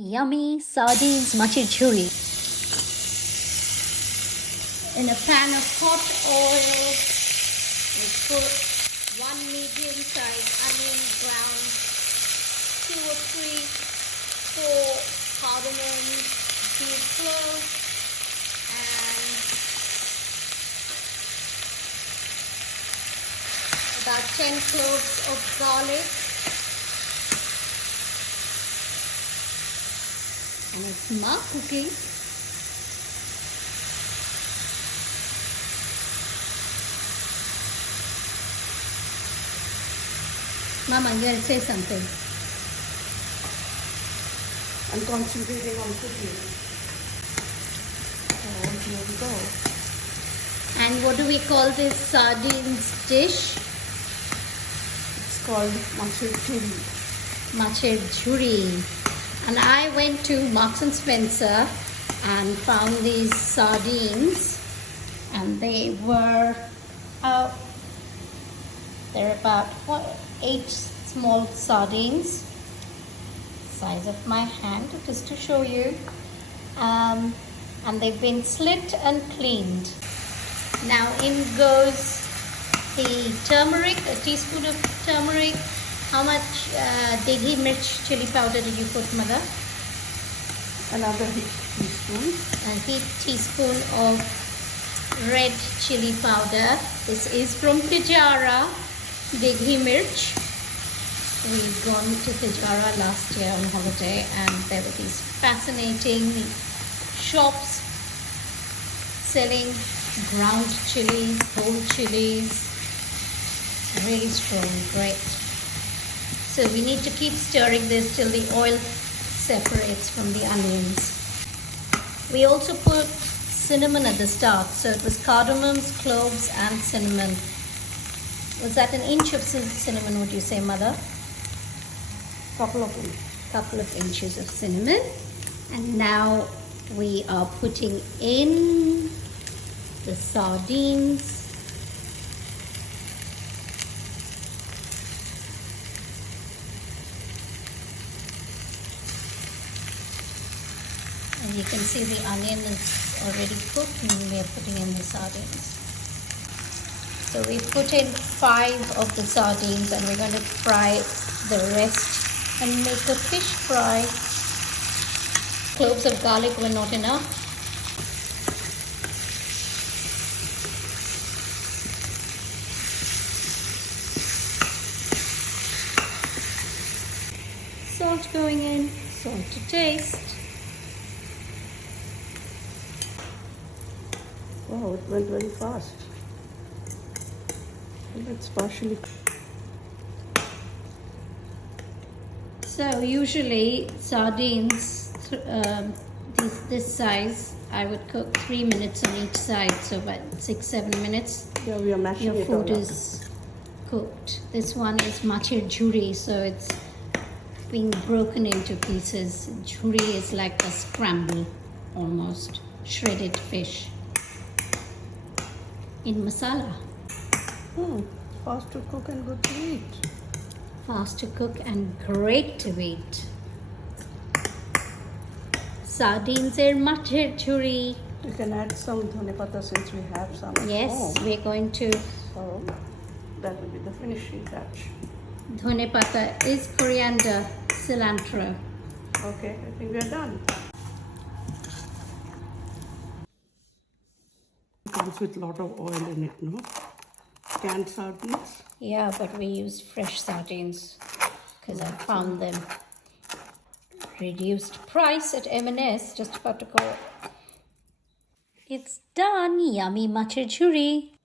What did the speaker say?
Yummy Sardines Macher Jhuri. In a pan of hot oil, we put one medium-sized onion ground, 2 or 3, 4 cardamoms, few cloves, and about 10 cloves of garlic. And it's not cooking. Mama, you gotta say something. I'm concentrating on cooking. Oh, here we go. And what do we call this sardines dish? It's called Macher Jhuri. Macher Jhuri. And I went to Marks and Spencer and found these sardines, and they were they're about 8 small sardines, size of my hand, just to show you, and they've been slit and cleaned. Now in goes the turmeric, a teaspoon of turmeric. How much degi mirch chili powder did you put, Mother? Another teaspoon. A heaped teaspoon of red chili powder. This is from Tijara, degi mirch. We've gone to Tijara last year on holiday, and there were these fascinating shops selling ground chilies, whole chilies, really strong, great. So we need to keep stirring this till the oil separates from the onions. We also put cinnamon at the start, so it was cardamoms, cloves and cinnamon. Was that an inch of cinnamon, would you say, Mother? Couple of them. Couple of inches of cinnamon. And now we are putting in the sardines. And you can see the onion is already cooked, and we are putting in the sardines. So we put in 5 of the sardines, and we're going to fry the rest and make a fish fry. Cloves of garlic were not enough. Salt going in, salt to taste. Wow, it went very fast. It's partially. So usually sardines, this size, I would cook 3 minutes on each side, so about 6-7 minutes. Yeah, we are mashing your it food all is cooked. This one is Macher Jhuri, so it's being broken into pieces. Jhuri is like a scramble, almost shredded fish in masala. Fast to cook and good to eat. Fast to cook and great to eat. Sardines Macher Jhuri. You can add some dhone pata since we have some. Yes, we're going to. So that will be the finishing touch. Dhone pata is coriander, cilantro. Okay, I think we are done. It comes with a lot of oil in it, no? Canned sardines. Yeah, but we use fresh sardines because I found them reduced price at M&S, just about to go. It's done. Yummy Macher Jhuri.